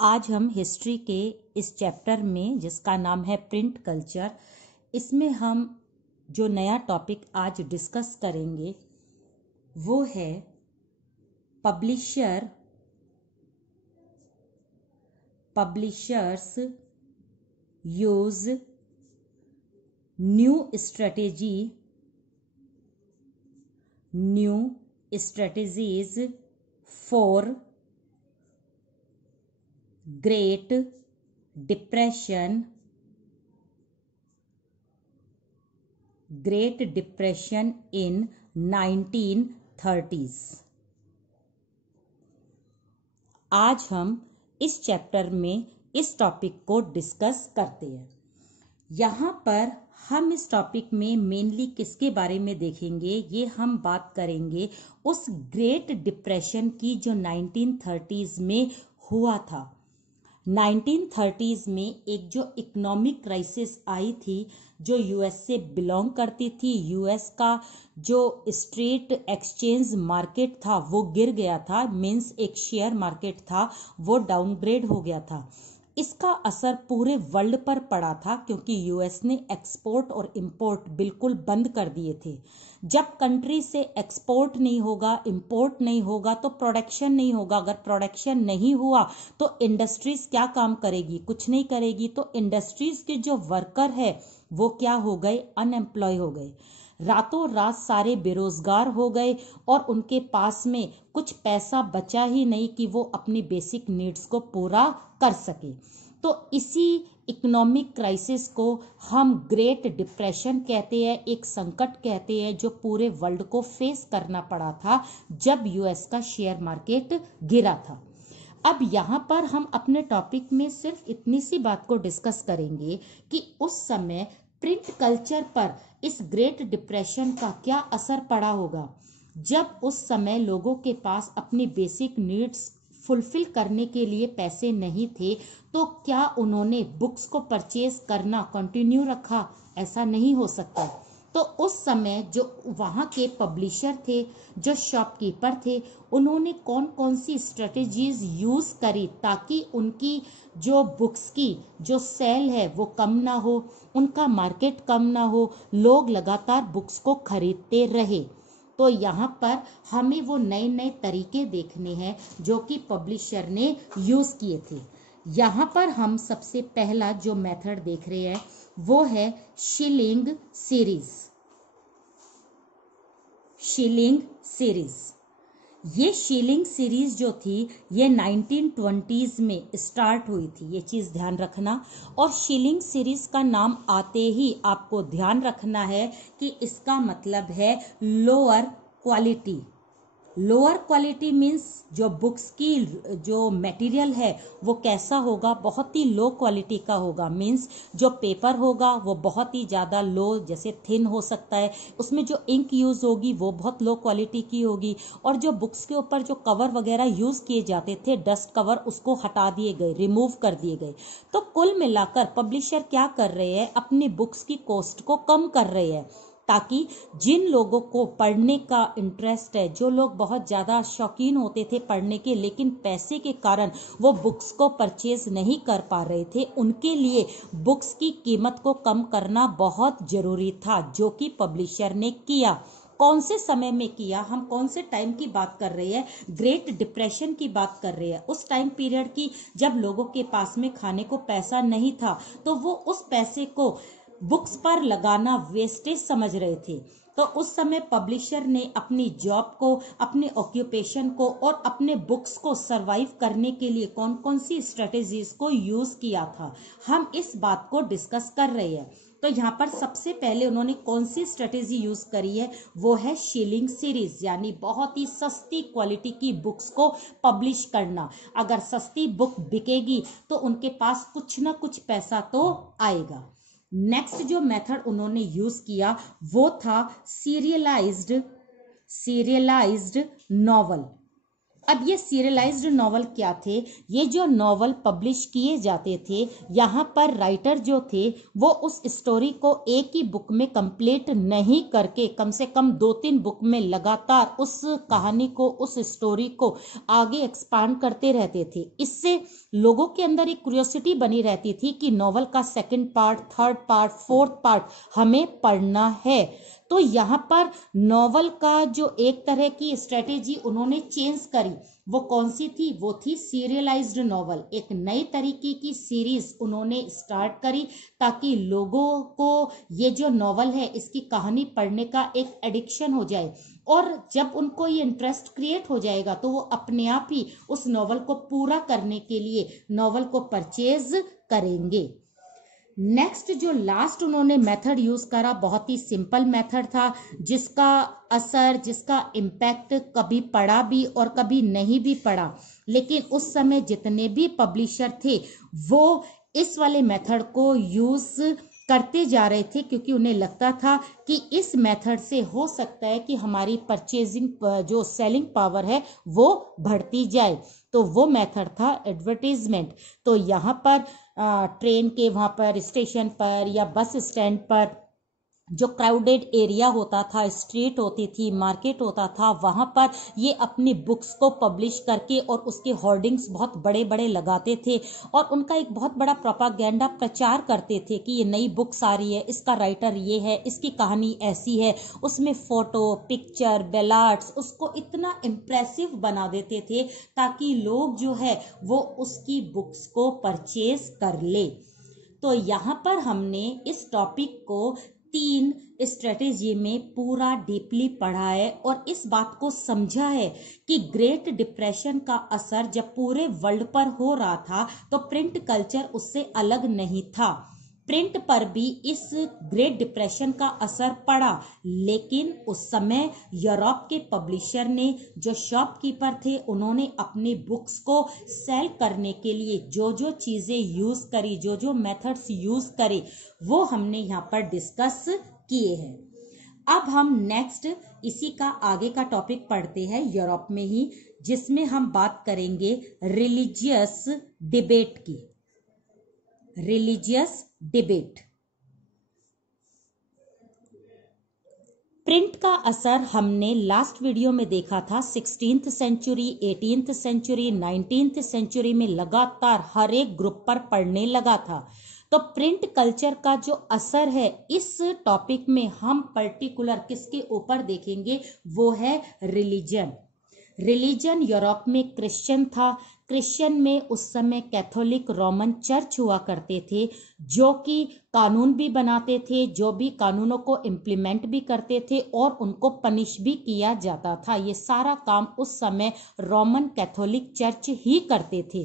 आज हम हिस्ट्री के इस चैप्टर में, जिसका नाम है प्रिंट कल्चर, इसमें हम जो नया टॉपिक आज डिस्कस करेंगे वो है publishers use new strategies for Great Depression in 1930s। आज हम इस चैप्टर में इस टॉपिक को डिस्कस करते हैं। यहाँ पर हम इस टॉपिक में मेनली किसके बारे में देखेंगे, ये हम बात करेंगे उस ग्रेट डिप्रेशन की जो 1930s में हुआ था। 1930s में एक जो इकोनॉमिक क्राइसिस आई थी, जो यूएस से बिलोंग करती थी, यूएस का जो स्ट्रीट एक्सचेंज मार्केट था वो गिर गया था, मीन्स एक शेयर मार्केट था वो डाउनग्रेड हो गया था। इसका असर पूरे वर्ल्ड पर पड़ा था क्योंकि यूएस ने एक्सपोर्ट और इंपोर्ट बिल्कुल बंद कर दिए थे। जब कंट्री से एक्सपोर्ट नहीं होगा, इंपोर्ट नहीं होगा तो प्रोडक्शन नहीं होगा। अगर प्रोडक्शन नहीं हुआ तो इंडस्ट्रीज क्या काम करेगी? कुछ नहीं करेगी। तो इंडस्ट्रीज के जो वर्कर है वो क्या हो गए? अनएम्प्लॉय हो गए। रातों रात सारे बेरोजगार हो गए और उनके पास में कुछ पैसा बचा ही नहीं कि वो अपनी बेसिक नीड्स को पूरा कर सके। तो इसी इकोनॉमिक क्राइसिस को हम ग्रेट डिप्रेशन कहते हैं, एक संकट कहते हैं जो पूरे वर्ल्ड को फेस करना पड़ा था जब यूएस का शेयर मार्केट गिरा था। अब यहाँ पर हम अपने टॉपिक में सिर्फ इतनी सी बात को डिस्कस करेंगे कि उस समय प्रिंट कल्चर पर इस ग्रेट डिप्रेशन का क्या असर पड़ा होगा। जब उस समय लोगों के पास अपनी बेसिक नीड्स फुलफिल करने के लिए पैसे नहीं थे तो क्या उन्होंने बुक्स को परचेज करना कंटिन्यू रखा? ऐसा नहीं हो सकता। तो उस समय जो वहाँ के पब्लिशर थे, जो शॉपकीपर थे, उन्होंने कौन कौन सी स्ट्रेटजीज यूज़ करी ताकि उनकी जो बुक्स की जो सेल है वो कम ना हो, उनका मार्केट कम ना हो, लोग लगातार बुक्स को खरीदते रहे। तो यहाँ पर हमें वो नए नए तरीके देखने हैं जो कि पब्लिशर ने यूज़ किए थे। यहाँ पर हम सबसे पहला जो मेथड देख रहे हैं वो है शिलिंग सीरीज। ये शिलिंग सीरीज जो थी ये 1920s में स्टार्ट हुई थी, ये चीज़ ध्यान रखना। और शिलिंग सीरीज का नाम आते ही आपको ध्यान रखना है कि इसका मतलब है lower quality. Lower quality means जो बुक्स की जो मटेरियल है वो कैसा होगा? बहुत ही लो क्वालिटी का होगा। मीन्स जो पेपर होगा वो बहुत ही ज़्यादा लो, जैसे थिन हो सकता है। उसमें जो इंक यूज़ होगी वो बहुत लो क्वालिटी की होगी। और जो बुक्स के ऊपर जो कवर वगैरह यूज़ किए जाते थे, डस्ट कवर, उसको हटा दिए गए, रिमूव कर दिए गए। तो कुल मिलाकर पब्लिशर क्या कर रहे हैं? अपनी बुक्स की कॉस्ट को कम कर रहे हैं ताकि जिन लोगों को पढ़ने का इंटरेस्ट है, जो लोग बहुत ज़्यादा शौकीन होते थे पढ़ने के लेकिन पैसे के कारण वो बुक्स को परचेज नहीं कर पा रहे थे, उनके लिए बुक्स की कीमत को कम करना बहुत ज़रूरी था, जो कि पब्लिशर ने किया। कौन से समय में किया? हम कौन से टाइम की बात कर रहे हैं? ग्रेट डिप्रेशन की बात कर रहे हैं। उस टाइम पीरियड की जब लोगों के पास में खाने को पैसा नहीं था तो वो उस पैसे को बुक्स पर लगाना वेस्टेज समझ रहे थे। तो उस समय पब्लिशर ने अपनी जॉब को, अपने ऑक्यूपेशन को और अपने बुक्स को सरवाइव करने के लिए कौन कौन सी स्ट्रेटेजीज को यूज किया था, हम इस बात को डिस्कस कर रहे हैं। तो यहाँ पर सबसे पहले उन्होंने कौन सी स्ट्रेटेजी यूज करी है वो है शिलिंग सीरीज, यानी बहुत ही सस्ती क्वालिटी की बुक्स को पब्लिश करना। अगर सस्ती बुक बिकेगी तो उनके पास कुछ ना कुछ पैसा तो आएगा। नेक्स्ट जो मेथड उन्होंने यूज किया वो था सीरियलाइज्ड नॉवल। अब ये सीरियलाइज्ड नॉवल क्या थे? ये जो नॉवल पब्लिश किए जाते थे, यहाँ पर राइटर जो थे वो उस स्टोरी को एक ही बुक में कंप्लीट नहीं करके कम से कम 2-3 बुक में लगातार उस कहानी को, उस स्टोरी को आगे एक्सपांड करते रहते थे। इससे लोगों के अंदर एक क्यूरियोसिटी बनी रहती थी कि नॉवल का second part, third part, fourth part हमें पढ़ना है। तो यहाँ पर नॉवल का जो एक तरह की स्ट्रेटेजी उन्होंने चेंज करी, वो कौन सी थी? वो थी सीरियलाइज्ड नॉवल। एक नई तरीके की सीरीज उन्होंने स्टार्ट करी ताकि लोगों को ये जो नॉवल है इसकी कहानी पढ़ने का एक एडिक्शन हो जाए, और जब उनको ये इंटरेस्ट क्रिएट हो जाएगा तो वो अपने आप ही उस नॉवल को पूरा करने के लिए नॉवल को परचेज करेंगे। नेक्स्ट जो लास्ट उन्होंने मेथड यूज करा, बहुत ही सिंपल मेथड था, जिसका असर, जिसका इम्पैक्ट कभी पड़ा भी और कभी नहीं भी पड़ा, लेकिन उस समय जितने भी पब्लिशर थे वो इस वाले मेथड को यूज करते जा रहे थे, क्योंकि उन्हें लगता था कि इस मेथड से हो सकता है कि हमारी परचेजिंग जो सेलिंग पावर है वो बढ़ती जाए। तो वो मेथड था एडवर्टीजमेंट। तो यहाँ पर ट्रेन के वहाँ पर स्टेशन पर या बस स्टैंड पर जो क्राउडेड एरिया होता था, स्ट्रीट होती थी, मार्केट होता था, वहाँ पर ये अपनी बुक्स को पब्लिश करके और उसके होर्डिंग्स बहुत बड़े बड़े लगाते थे और उनका एक बहुत बड़ा प्रोपागेंडा प्रचार करते थे कि ये नई बुक्स आ रही है, इसका राइटर ये है, इसकी कहानी ऐसी है, उसमें फोटो, पिक्चर, बैलार्ड्स उसको इतना इम्प्रेसिव बना देते थे ताकि लोग जो है वो उसकी बुक्स को परचेज कर ले। तो यहाँ पर हमने इस टॉपिक को 3 स्ट्रेटेजी में पूरा डीपली पढ़ा है और इस बात को समझा है कि ग्रेट डिप्रेशन का असर जब पूरे वर्ल्ड पर हो रहा था तो प्रिंट कल्चर उससे अलग नहीं था। प्रिंट पर भी इस ग्रेट डिप्रेशन का असर पड़ा, लेकिन उस समय यूरोप के पब्लिशर ने, जो शॉपकीपर थे, उन्होंने अपनी बुक्स को सेल करने के लिए जो जो चीजें यूज करी, जो जो मेथड्स यूज करे, वो हमने यहाँ पर डिस्कस किए हैं। अब हम नेक्स्ट इसी का आगे का टॉपिक पढ़ते हैं यूरोप में ही, जिसमें हम बात करेंगे रिलीजियस डिबेट की। Religious debate. प्रिंट का असर हमने लास्ट वीडियो में देखा था। 16th century, 18th century, 19th century में लगातार हर एक ग्रुप पर पड़ने लगा था। तो प्रिंट कल्चर का जो असर है, इस टॉपिक में हम पर्टिकुलर किसके ऊपर देखेंगे, वो है रिलीजन। रिलीजन यूरोप में क्रिश्चियन था। क्रिश्चियन में उस समय कैथोलिक रोमन चर्च हुआ करते थे, जो कि कानून भी बनाते थे, जो भी कानूनों को इम्प्लीमेंट भी करते थे और उनको पनिश भी किया जाता था। ये सारा काम उस समय रोमन कैथोलिक चर्च ही करते थे।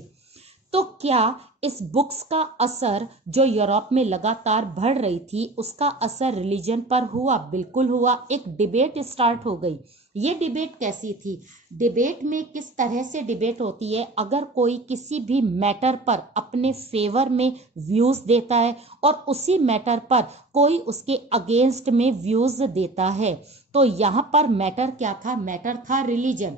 तो क्या इस बुक्स का असर जो यूरोप में लगातार बढ़ रही थी, उसका असर रिलीजन पर हुआ? बिल्कुल हुआ। एक डिबेट स्टार्ट हो गई। ये डिबेट कैसी थी? डिबेट में किस तरह से डिबेट होती है, अगर कोई किसी भी मैटर पर अपने फेवर में व्यूज देता है और उसी मैटर पर कोई उसके अगेंस्ट में व्यूज देता है, तो यहाँ पर मैटर क्या था? मैटर था रिलीजन।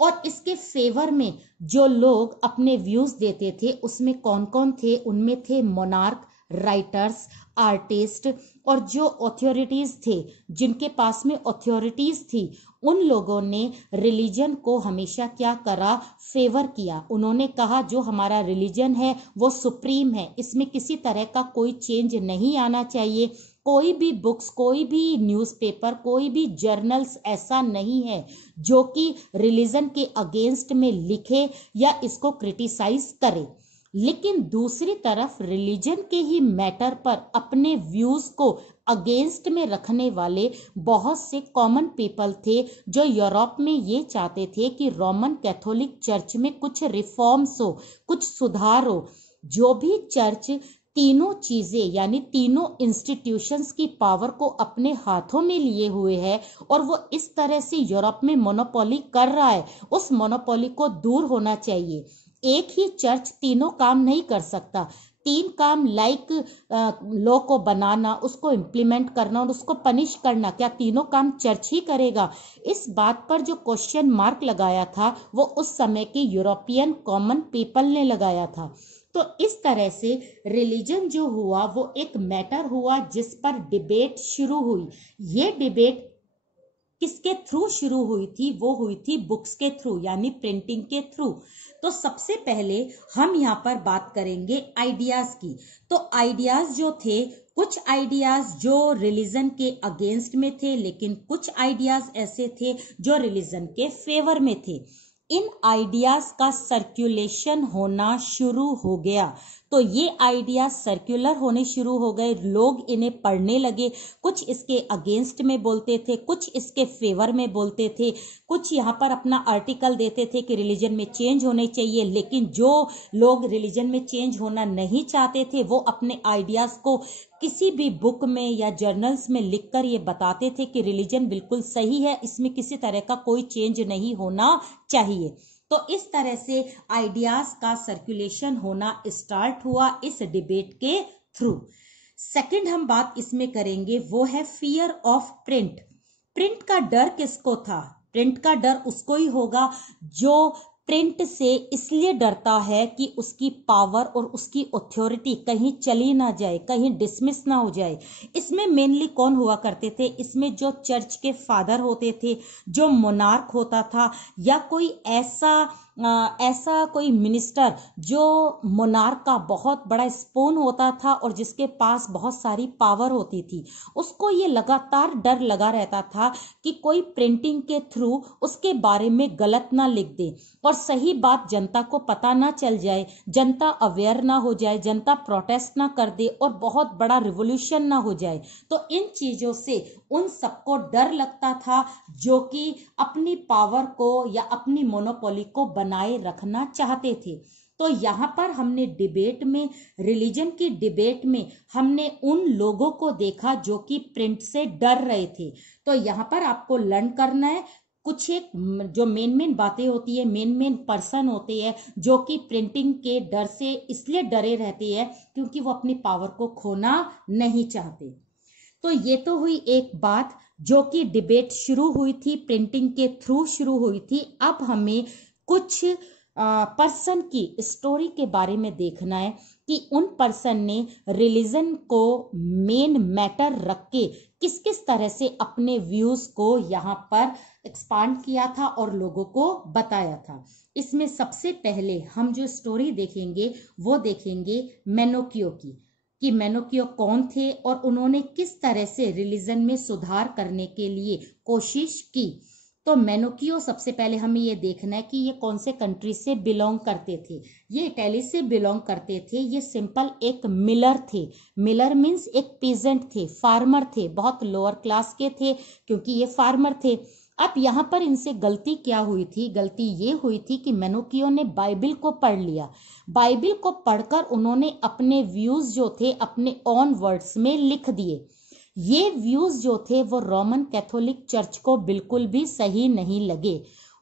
और इसके फेवर में जो लोग अपने व्यूज देते थे उसमें कौन कौन थे? उनमें थे मोनार्क, राइटर्स, आर्टिस्ट और जो अथॉरिटीज थे, जिनके पास में अथॉरिटीज थी, उन लोगों ने रिलीजन को हमेशा क्या करा? फेवर किया। उन्होंने कहा जो हमारा रिलीजन है वो सुप्रीम है, इसमें किसी तरह का कोई चेंज नहीं आना चाहिए। कोई भी बुक्स, कोई भी न्यूज़पेपर, कोई भी जर्नल्स ऐसा नहीं है जो कि रिलीजन के अगेंस्ट में लिखे या इसको क्रिटिसाइज करे। लेकिन दूसरी तरफ रिलीजन के ही मैटर पर अपने व्यूज को अगेंस्ट में रखने वाले बहुत से कॉमन पीपल थे, जो यूरोप में ये चाहते थे कि रोमन कैथोलिक चर्च में कुछ रिफॉर्म्स हो, कुछ सुधार हो। जो भी चर्च तीनों चीजें यानी तीनों इंस्टीट्यूशंस की पावर को अपने हाथों में लिए हुए है और वो इस तरह से यूरोप में मोनोपोली कर रहा है, उस मोनोपोली को दूर होना चाहिए। एक ही चर्च तीनों काम नहीं कर सकता। तीन काम लाइक लॉ को बनाना, उसको इम्प्लीमेंट करना और उसको पनिश करना, क्या तीनों काम चर्च ही करेगा? इस बात पर जो क्वेश्चन मार्क लगाया था वो उस समय के यूरोपियन कॉमन पीपल ने लगाया था। तो इस तरह से रिलीजन जो हुआ वो एक मैटर हुआ जिस पर डिबेट शुरू हुई। ये डिबेट किसके थ्रू शुरू हुई थी? वो हुई थी बुक्स के थ्रू, यानी प्रिंटिंग के थ्रू। तो सबसे पहले हम यहाँ पर बात करेंगे आइडियाज की। तो आइडियाज जो थे, कुछ आइडियाज जो रिलीजन के अगेंस्ट में थे, लेकिन कुछ आइडियाज ऐसे थे जो रिलीजन के फेवर में थे। इन आइडियाज का सर्कुलेशन होना शुरू हो गया। तो ये आइडियाज सर्कुलर होने शुरू हो गए, लोग इन्हें पढ़ने लगे। कुछ इसके अगेंस्ट में बोलते थे, कुछ इसके फेवर में बोलते थे, कुछ यहाँ पर अपना आर्टिकल देते थे कि रिलीजन में चेंज होने चाहिए। लेकिन जो लोग रिलीजन में चेंज होना नहीं चाहते थे वो अपने आइडियाज को किसी भी बुक में या जर्नल्स में लिखकर ये बताते थे कि रिलीजन बिल्कुल सही है, इसमें किसी तरह का कोई चेंज नहीं होना चाहिए। तो इस तरह से आइडियाज का सर्कुलेशन होना स्टार्ट हुआ इस डिबेट के थ्रू। सेकंड हम बात इसमें करेंगे वो है फियर ऑफ प्रिंट। प्रिंट का डर किसको था? प्रिंट का डर उसको ही होगा जो प्रिंट से इसलिए डरता है कि उसकी पावर और उसकी अथॉरिटी कहीं चली ना जाए, कहीं डिसमिस ना हो जाए। इसमें मेनली कौन हुआ करते थे? इसमें जो चर्च के फादर होते थे, जो मोनार्क होता था, या कोई ऐसा कोई मिनिस्टर जो मोनार्क का बहुत बड़ा स्पून होता था और जिसके पास बहुत सारी पावर होती थी, उसको ये लगातार डर लगा रहता था कि कोई प्रिंटिंग के थ्रू उसके बारे में गलत ना लिख दे और सही बात जनता को पता ना चल जाए, जनता अवेयर ना हो जाए, जनता प्रोटेस्ट ना कर दे और बहुत बड़ा रिवॉल्यूशन ना हो जाए। तो इन चीजों से उन सबको डर लगता था जो कि अपनी पावर को या अपनी मोनोपोली को बनाए रखना चाहते थे। तो यहाँ पर हमने डिबेट में, रिलीजन की डिबेट में हमने उन लोगों को देखा जो कि प्रिंट से डर रहे थे। तो यहाँ पर आपको लर्न करना है कुछ एक जो मेन बातें होती है, मेन पर्सन होते हैं जो कि प्रिंटिंग के डर से इसलिए डरे रहते हैं क्योंकि वो अपनी पावर को खोना नहीं चाहते। तो ये तो हुई एक बात जो कि डिबेट शुरू हुई थी, प्रिंटिंग के थ्रू शुरू हुई थी। अब हमें कुछ पर्सन की स्टोरी के बारे में देखना है कि उन पर्सन ने रिलीजन को मेन मैटर रख के किस किस तरह से अपने व्यूज को यहाँ पर एक्सपांड किया था और लोगों को बताया था। इसमें सबसे पहले हम जो स्टोरी देखेंगे वो देखेंगे मेनोकियो की, कि मेनोकियो कौन थे और उन्होंने किस तरह से रिलीजन में सुधार करने के लिए कोशिश की। तो मेनोकियो, सबसे पहले हमें ये देखना है कि ये कौन से कंट्री से बिलोंग करते थे। ये इटली से बिलोंग करते थे। ये सिंपल एक मिलर थे। मिलर मीन्स एक पीजेंट थे, फार्मर थे, बहुत लोअर क्लास के थे क्योंकि ये फार्मर थे। अब यहाँ पर इनसे गलती क्या हुई थी? गलती ये हुई थी कि मेनोकियो ने बाइबिल को पढ़ लिया। बाइबिल को पढ़कर उन्होंने अपने व्यूज जो थे अपने ऑन वर्ड्स में लिख दिए। ये व्यूज जो थे वो रोमन कैथोलिक चर्च को बिल्कुल भी सही नहीं लगे।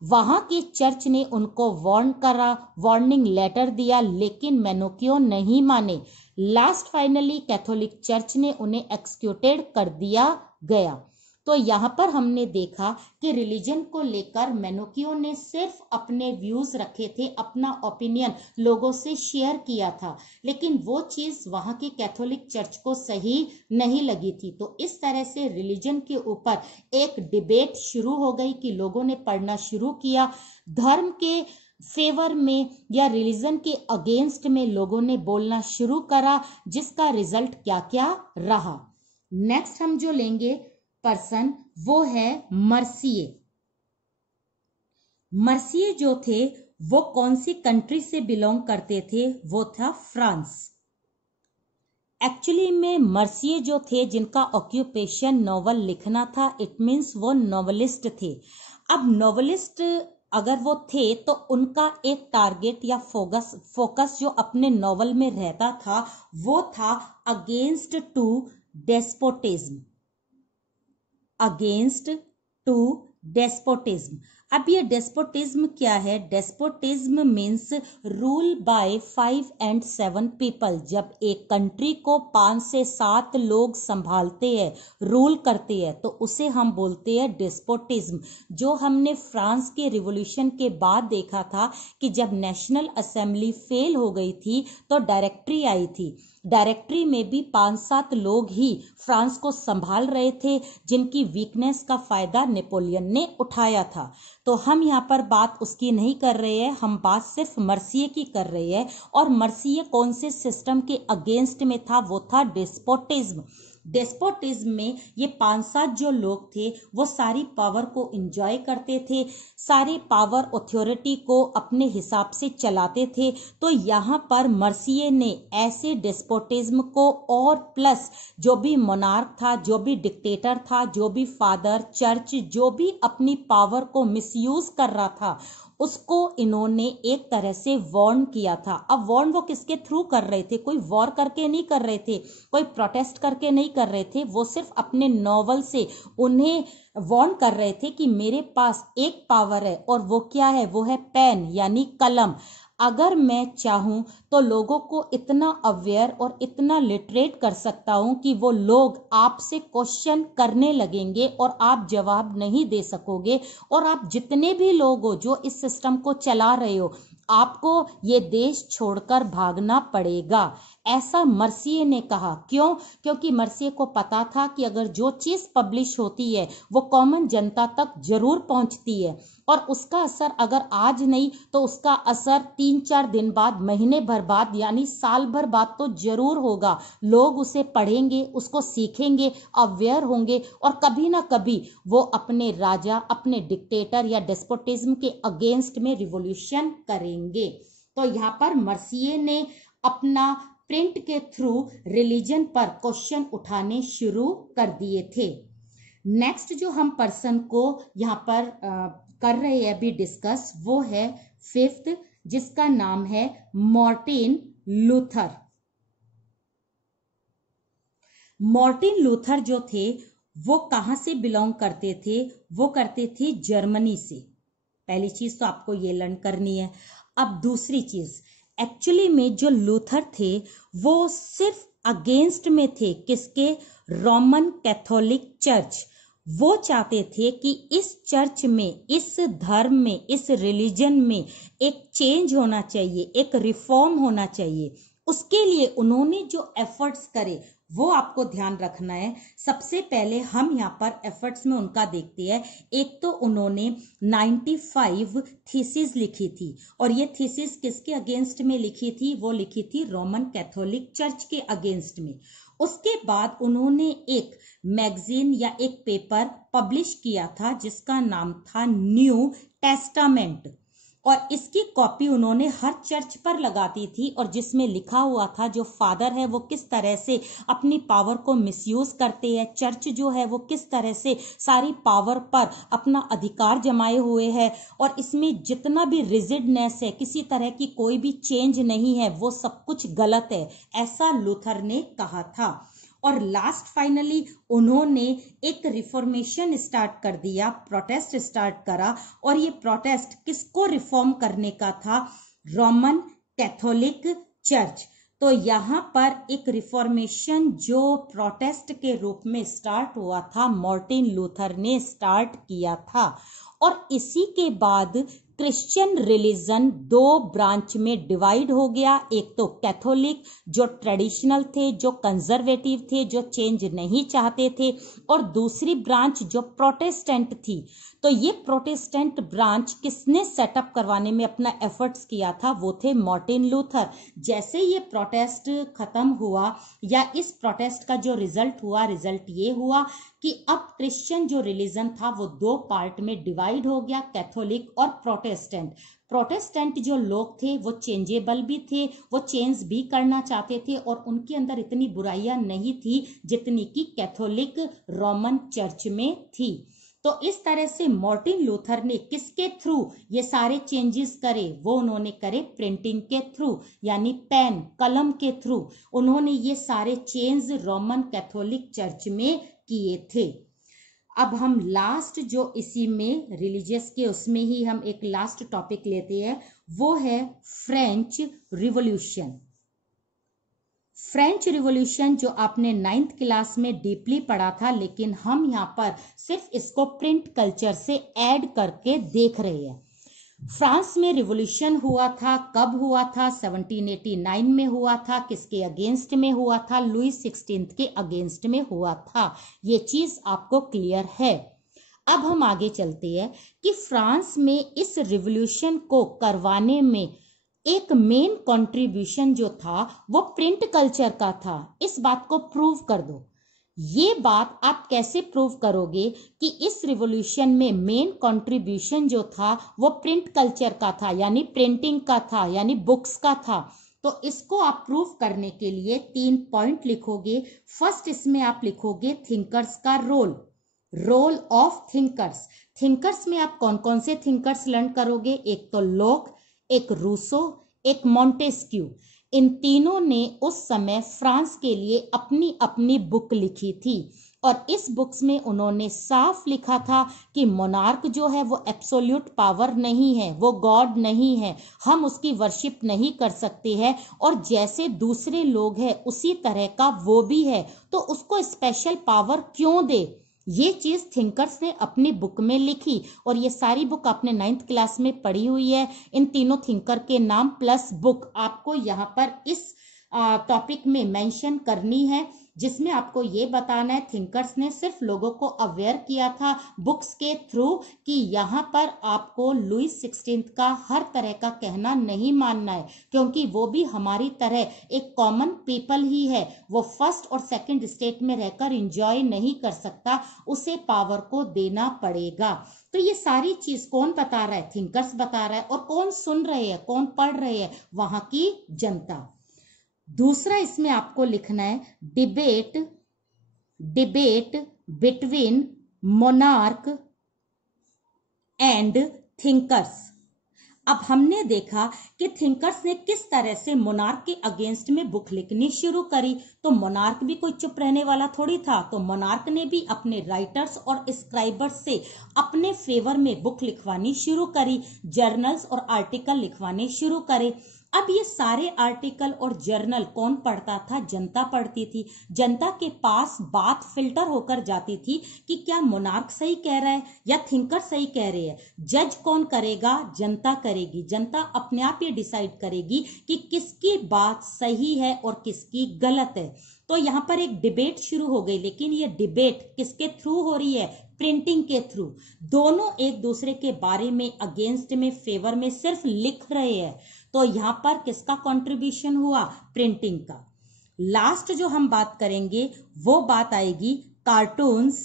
वहां की चर्च ने उनको वार्न करा, वार्निंग लेटर दिया, लेकिन मेनोकियो नहीं माने। लास्ट फाइनली कैथोलिक चर्च ने उन्हें एक्सक्यूटेड कर दिया गया। तो यहाँ पर हमने देखा कि रिलीजन को लेकर मेनोकियो ने सिर्फ अपने व्यूज रखे थे, अपना ओपिनियन लोगों से शेयर किया था, लेकिन वो चीज वहां की कैथोलिक चर्च को सही नहीं लगी थी। तो इस तरह से रिलीजन के ऊपर एक डिबेट शुरू हो गई कि लोगों ने पढ़ना शुरू किया। धर्म के फेवर में या रिलीजन के अगेंस्ट में लोगों ने बोलना शुरू करा, जिसका रिजल्ट क्या क्या रहा। नेक्स्ट हम जो लेंगे पर्सन वो है मर्सिये। मर्सिये जो थे वो कौन सी कंट्री से बिलोंग करते थे? वो था फ्रांस। एक्चुअली में मर्सिये जो थे जिनका ऑक्यूपेशन नॉवल लिखना था, इट मीन्स वो नॉवलिस्ट थे। अब नॉवलिस्ट अगर वो थे तो उनका एक टारगेट या फोकस जो अपने नॉवल में रहता था वो था against to despotism. Against to despotism. अब ये डेस्पोटिज्म क्या है? Despotism means rule by 5 and 7 people. जब एक कंट्री को 5 से 7 लोग संभालते हैं, रूल करते हैं, तो उसे हम बोलते हैं डेस्पोटिज्म। जो हमने फ्रांस के रिवॉल्यूशन के बाद देखा था कि जब नेशनल असेंबली फेल हो गई थी तो डायरेक्टरी आई थी। डायरेक्टरी में भी 5-7 लोग ही फ्रांस को संभाल रहे थे, जिनकी वीकनेस का फायदा नेपोलियन ने उठाया था। तो हम यहाँ पर बात उसकी नहीं कर रहे हैं, हम बात सिर्फ मर्सिये की कर रहे हैं। और मर्सिये कौन से सिस्टम के अगेंस्ट में था? वो था डेस्पोटिज्म। डेस्पोटिज्म में ये 5-7 जो लोग थे वो सारी पावर को एंजॉय करते थे, सारे पावर अथॉरिटी को अपने हिसाब से चलाते थे। तो यहाँ पर मर्सिये ने ऐसे डेस्पोटिज्म को और प्लस जो भी मोनार्क था, जो भी डिक्टेटर था, जो भी फादर चर्च जो भी अपनी पावर को मिसयूज कर रहा था, उसको इन्होंने एक तरह से वार्न किया था। अब वार्न वो किसके थ्रू कर रहे थे? कोई वॉर करके नहीं कर रहे थे, कोई प्रोटेस्ट करके नहीं कर रहे थे, वो सिर्फ अपने नॉवल से उन्हें वार्न कर रहे थे कि मेरे पास एक पावर है और वो क्या है? वो है पेन यानी कलम। अगर मैं चाहूं तो लोगों को इतना अवेयर और इतना लिटरेट कर सकता हूं कि वो लोग आपसे क्वेश्चन करने लगेंगे और आप जवाब नहीं दे सकोगे। और आप जितने भी लोग हो जो इस सिस्टम को चला रहे हो, आपको ये देश छोड़कर भागना पड़ेगा, ऐसा मर्सिये ने कहा। क्यों? क्योंकि मर्सिये को पता था कि अगर जो चीज पब्लिश होती है वो कॉमन जनता तक जरूर पहुंचती है और उसका असर अगर आज नहीं तो उसका असर 3-4 दिन बाद, महीने भर बाद, यानी साल भर बाद तो जरूर होगा। लोग उसे पढ़ेंगे, उसको सीखेंगे, अवेयर होंगे और कभी ना कभी वो अपने राजा, अपने डिक्टेटर या डेस्पोटिज्म के अगेंस्ट में रिवॉल्यूशन करेंगे। तो यहाँ पर मर्सिये ने अपना प्रिंट के थ्रू रिलीजन पर क्वेश्चन उठाने शुरू कर दिए थे। नेक्स्ट जो हम पर्सन को यहाँ पर कर रहे हैं अभी डिस्कस, वो है 5th, जिसका नाम है मार्टिन लूथर। मार्टिन लूथर जो थे वो कहां से बिलोंग करते थे? वो करते थे जर्मनी से। पहली चीज तो आपको ये लर्न करनी है। अब दूसरी चीज, एक्चुअली में जो लूथर थे वो सिर्फ अगेंस्ट में थे किसके? Roman Catholic church. वो चाहते थे कि इस चर्च में, इस धर्म में, इस रिलीजन में एक चेंज होना चाहिए, एक रिफॉर्म होना चाहिए। उसके लिए उन्होंने जो एफर्ट्स करे वो आपको ध्यान रखना है। सबसे पहले हम यहाँ पर एफर्ट्स में उनका देखते हैं। एक तो उन्होंने 95 थीसिस लिखी थी और ये थीसिस किसके अगेंस्ट में लिखी थी? वो लिखी थी रोमन कैथोलिक चर्च के अगेंस्ट में। उसके बाद उन्होंने एक मैगजीन या एक पेपर पब्लिश किया था जिसका नाम था न्यू टेस्टामेंट और इसकी कॉपी उन्होंने हर चर्च पर लगाती थी और जिसमें लिखा हुआ था जो फादर है वो किस तरह से अपनी पावर को मिसयूज करते हैं, चर्च जो है वो किस तरह से सारी पावर पर अपना अधिकार जमाए हुए है और इसमें जितना भी रिजिडनेस है, किसी तरह की कोई भी चेंज नहीं है, वो सब कुछ गलत है, ऐसा लूथर ने कहा था। और लास्ट फाइनली उन्होंने एक रिफॉर्मेशन स्टार्ट कर दिया, प्रोटेस्ट स्टार्ट करा। और ये प्रोटेस्ट किसको रिफॉर्म करने का था? Roman Catholic church. तो यहाँ पर एक रिफॉर्मेशन जो प्रोटेस्ट के रूप में स्टार्ट हुआ था, मार्टिन लूथर ने स्टार्ट किया था। और इसी के बाद क्रिश्चियन रिलीजन 2 ब्रांच में डिवाइड हो गया। एक तो कैथोलिक जो ट्रेडिशनल थे, जो कंजर्वेटिव थे, जो चेंज नहीं चाहते थे, और दूसरी ब्रांच जो प्रोटेस्टेंट थी। तो ये प्रोटेस्टेंट ब्रांच किसने सेटअप करवाने में अपना एफर्ट्स किया था? वो थे मार्टिन लूथर। जैसे ये प्रोटेस्ट खत्म हुआ या इस प्रोटेस्ट का जो रिजल्ट हुआ, रिजल्ट ये हुआ कि अब क्रिश्चियन जो रिलीजन था वो 2 पार्ट में डिवाइड हो गया, कैथोलिक और प्रोटेस्टेंट। प्रोटेस्टेंट जो लोग थे वो चेंजेबल भी थे, वो चेंज भी करना चाहते थे और उनके अंदर इतनी बुराइयां नहीं थी जितनी कि कैथोलिक रोमन चर्च में थी। तो इस तरह से मार्टिन लूथर ने किसके थ्रू ये सारे चेंजेस करे? वो उन्होंने करे प्रिंटिंग के थ्रू, यानी पेन, कलम के थ्रू उन्होंने ये सारे चेंज रोमन कैथोलिक चर्च में किए थे। अब हम लास्ट जो इसी में रिलीजियस के उसमें ही हम एक लास्ट टॉपिक लेते हैं, वो है फ्रेंच रिवॉल्यूशन। फ्रेंच रिवॉल्यूशन जो आपने 9th क्लास में डीपली पढ़ा था, लेकिन हम यहाँ पर सिर्फ इसको प्रिंट कल्चर से ऐड करके देख रहे हैं। फ्रांस में रिवॉल्यूशन हुआ था, कब हुआ था? 1789 में हुआ था। किसके अगेंस्ट में हुआ था? लुई 16 के अगेंस्ट में हुआ था। ये चीज आपको क्लियर है। अब हम आगे चलते हैं कि फ्रांस में इस रिवॉल्यूशन को करवाने में एक मेन कंट्रीब्यूशन जो था वो प्रिंट कल्चर का था। इस बात को प्रूव कर दो। ये बात आप कैसे प्रूव करोगे कि इस रिवॉल्यूशन में मेन कंट्रीब्यूशन जो था वो प्रिंट कल्चर का था, यानी प्रिंटिंग का था, यानी बुक्स का था? तो इसको आप प्रूव करने के लिए 3 पॉइंट लिखोगे। फर्स्ट इसमें आप लिखोगे थिंकर्स का रोल ऑफ थिंकर्स। थिंकर्स में आप कौन कौन से थिंकर्स लर्न करोगे? एक तो लोक, एक रूसो, एक मॉन्टेस्क्यू। इन तीनों ने उस समय फ्रांस के लिए अपनी अपनी बुक लिखी थी, और इस बुक्स में उन्होंने साफ लिखा था कि मोनार्क जो है वो एब्सोल्यूट पावर नहीं है, वो गॉड नहीं है, हम उसकी वर्शिप नहीं कर सकते हैं, और जैसे दूसरे लोग हैं उसी तरह का वो भी है, तो उसको स्पेशल पावर क्यों दे? ये चीज थिंकर्स ने अपनी बुक में लिखी, और ये सारी बुक आपने 9th क्लास में पढ़ी हुई है। इन तीनों थिंकर के नाम प्लस बुक आपको यहाँ पर इस टॉपिक में मेंशन करनी है, जिसमें आपको ये बताना है थिंकर्स ने सिर्फ लोगों को अवेयर किया था बुक्स के थ्रू कि यहाँ पर आपको लुई 16 का हर तरह का कहना नहीं मानना है, क्योंकि वो भी हमारी तरह एक कॉमन पीपल ही है। वो फर्स्ट और सेकंड स्टेट में रहकर एंजॉय नहीं कर सकता, उसे पावर को देना पड़ेगा। तो ये सारी चीज कौन बता रहा है? थिंकर्स बता रहा है। और कौन सुन रहे हैं, कौन पढ़ रहे हैं? वहां की जनता। दूसरा इसमें आपको लिखना है debate between monarch and thinkers. अब हमने देखा कि थिंकर्स ने किस तरह से मोनार्क के अगेंस्ट में बुक लिखनी शुरू करी। तो मोनार्क भी कोई चुप रहने वाला थोड़ी था, तो मोनार्क ने भी अपने राइटर्स और स्क्राइबर्स से अपने फेवर में बुक लिखवानी शुरू करी, जर्नल्स और आर्टिकल लिखवाने शुरू करे। अब ये सारे आर्टिकल और जर्नल कौन पढ़ता था? जनता पढ़ती थी। जनता के पास बात फिल्टर होकर जाती थी कि क्या मोनार्क सही कह रहा है या थिंकर सही कह रहे हैं। जज कौन करेगा? जनता करेगी। जनता अपने आप ये डिसाइड करेगी कि किसकी बात सही है और किसकी गलत है। तो यहाँ पर एक डिबेट शुरू हो गई, लेकिन ये डिबेट किसके थ्रू हो रही है? प्रिंटिंग के थ्रू। दोनों एक दूसरे के बारे में अगेंस्ट में फेवर में सिर्फ लिख रहे हैं। तो यहां पर किसका कंट्रीब्यूशन हुआ? प्रिंटिंग का। लास्ट जो हम बात करेंगे वो बात आएगी कार्टून्स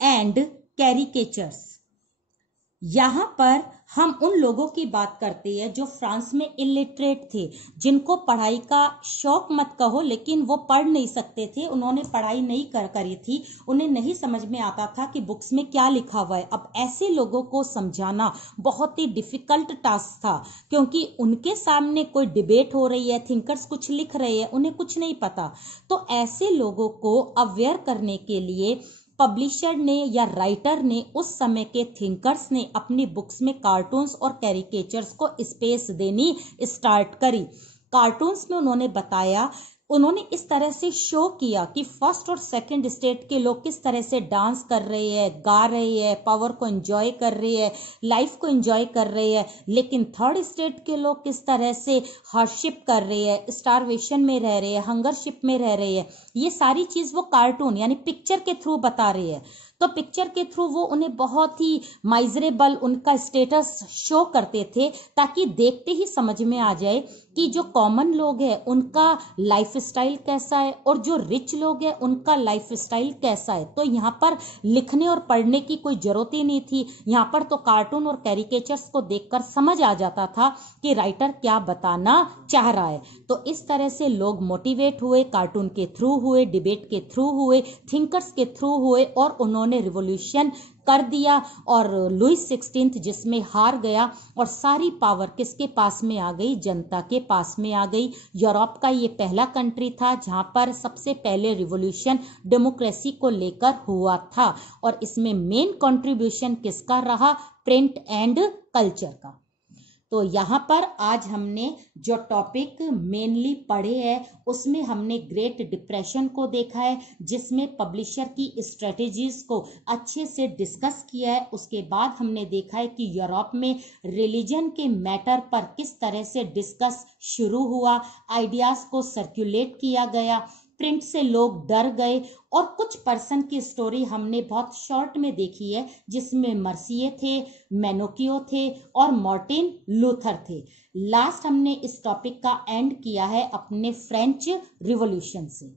एंड कैरिकेचर्स। यहां पर हम उन लोगों की बात करते हैं जो फ्रांस में इलिटरेट थे, जिनको पढ़ाई का शौक मत कहो, लेकिन वो पढ़ नहीं सकते थे, उन्होंने पढ़ाई नहीं करी थी, उन्हें नहीं समझ में आता था कि बुक्स में क्या लिखा हुआ है। अब ऐसे लोगों को समझाना बहुत ही डिफिकल्ट टास्क था, क्योंकि उनके सामने कोई डिबेट हो रही है, थिंकर्स कुछ लिख रहे हैं, उन्हें कुछ नहीं पता। तो ऐसे लोगों को अवेयर करने के लिए पब्लिशर ने या राइटर ने, उस समय के थिंकर्स ने अपनी बुक्स में कार्टून्स और कैरिकेचर्स को स्पेस देनी स्टार्ट करी। कार्टून्स में उन्होंने बताया, उन्होंने इस तरह से शो किया कि फर्स्ट और सेकंड स्टेट के लोग किस तरह से डांस कर रहे हैं, गा रहे हैं, पावर को एंजॉय कर रहे हैं, लाइफ को एंजॉय कर रहे हैं, लेकिन थर्ड स्टेट के लोग किस तरह से हार्डशिप कर रहे हैं, स्टारवेशन में रह रहे हैं, हंगरशिप में रह रहे हैं। ये सारी चीज वो कार्टून यानी पिक्चर के थ्रू बता रहे हैं। तो पिक्चर के थ्रू वो उन्हें बहुत ही माइजरेबल उनका स्टेटस शो करते थे, ताकि देखते ही समझ में आ जाए कि जो कॉमन लोग हैं उनका लाइफस्टाइल कैसा है और जो रिच लोग हैं उनका लाइफस्टाइल कैसा है। तो यहाँ पर लिखने और पढ़ने की कोई जरूरत ही नहीं थी। यहाँ पर तो कार्टून और कैरिकेचर्स को देखकर समझ आ जाता था कि राइटर क्या बताना चाह रहा है। तो इस तरह से लोग मोटिवेट हुए, कार्टून के थ्रू हुए, डिबेट के थ्रू हुए, थिंकर्स के थ्रू हुए, और उन्होंने उन्होंने रिवॉल्यूशन कर दिया और लुईस 16 जिसमें हार गया और सारी पावर किसके पास में आ गई, जनता के पास में आ गई। यूरोप का ये पहला कंट्री था जहां पर सबसे पहले रिवॉल्यूशन डेमोक्रेसी को लेकर हुआ था और इसमें मेन कंट्रीब्यूशन किसका रहा, प्रिंट एंड कल्चर का। तो यहाँ पर आज हमने जो टॉपिक मेनली पढ़े हैं उसमें हमने ग्रेट डिप्रेशन को देखा है, जिसमें पब्लिशर की स्ट्रेटेजीज को अच्छे से डिस्कस किया है। उसके बाद हमने देखा है कि यूरोप में रिलीजन के मैटर पर किस तरह से डिस्कस शुरू हुआ, आइडियाज को सर्कुलेट किया गया, प्रिंट से लोग डर गए और कुछ पर्सन की स्टोरी हमने बहुत शॉर्ट में देखी है, जिसमें मर्सिये थे, मेनोकियो थे और मार्टिन लूथर थे। लास्ट हमने इस टॉपिक का एंड किया है अपने फ्रेंच रिवॉल्यूशन से।